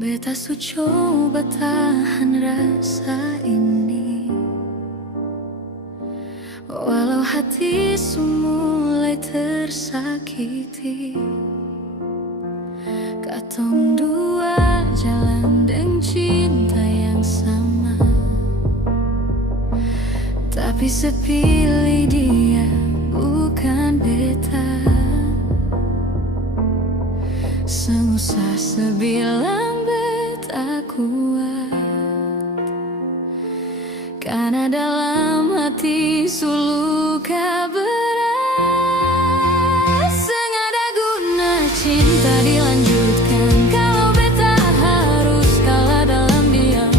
Beta su coba tahan rasa ini, walau hati su mulai tersakiti. Katong dua jalan dengan cinta yang sama, tapi sepilih dia bukan beta. Seusah sebilang beta kuat, karena dalam hati su luka berat. Sengada guna cinta dilanjutkan kalau beta harus kalah dalam diam.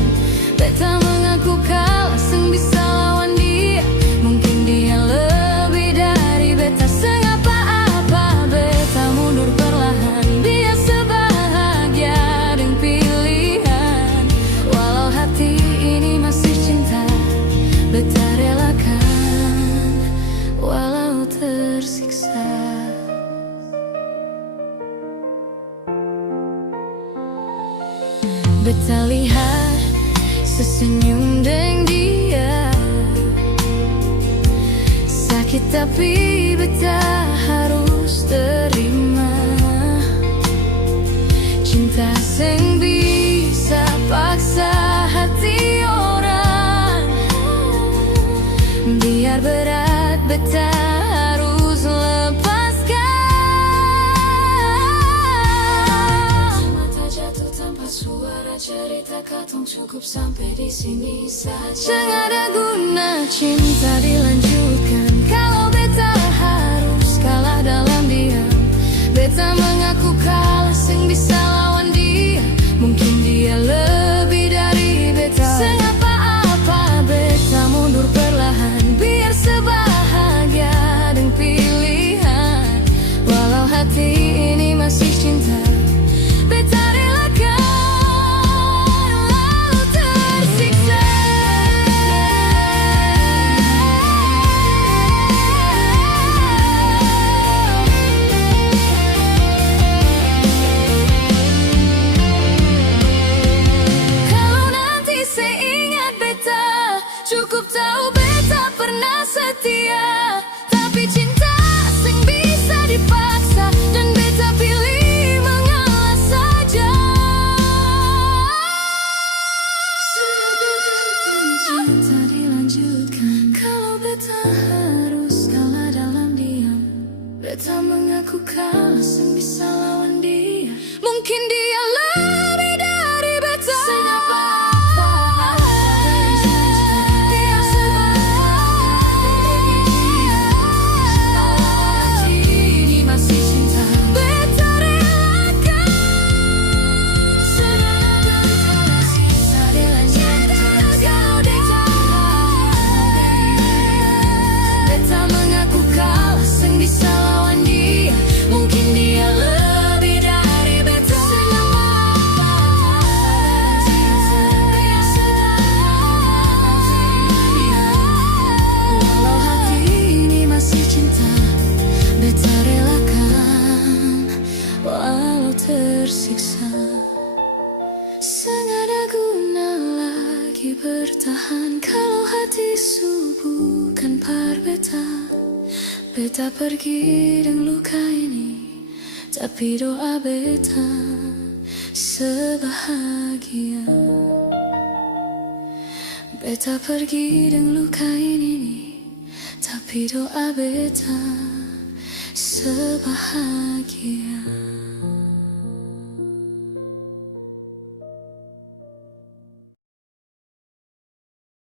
Beta mengaku kalah, seng bisa lawan dia. Mungkin dia lebih dari beta, seng apa-apa beta mundur perlahan. Dia sebahagia dengan pilihan, walau hati ini masih cinta. Beta relakan walau tersiksa. Beta lihat sesenyum dengan dia, sakit tapi beta harus terima. Cinta seng bisa paksa hati orang, biar berat beta harus lepaskan. Mata jatuh tanpa suara, cerita katong cukup sampai di sini saja. Sengada guna cinta dilanjutkan kalau beta harus kalah dalam diam. Beta mengaku kalah, seng bisa lawan dia. Mungkin dia lebih dari beta, seng apa-apa beta mundur perlahan. Biar sebahagia dengan pilihan, walau hati ini masih cinta. Beta relakan walau tersiksa. Kalau nanti saya ingat beta, cukup tahu beta pernah setia. Tapi cinta seng bisa dipaksa, dan beta pilih mengalah saja. Cinta dilanjutkan kalau beta harus kalah dalam diam. Beta mengaku kalah, seng bisa lawan dia. Mungkin dia lebih dari beta, seng apa-apa dia sebahagia. Hati ini masih cinta. Beta relakan segala cinta dilanjutkan kalau beta beta mengaku kalah, seng bisa lawan dia. Mungkin dia lebih dari beta, seng apa-apa dia sebahagia. Walau hati ini masih cinta, beta relakan walau tersiksa. Sengada guna lagi bertahan kalau hati su bukan par beta. Beta pergi dengan luka ini, tapi doa beta sebahagia. Beta pergi dengan luka ini, tapi doa beta sebahagia.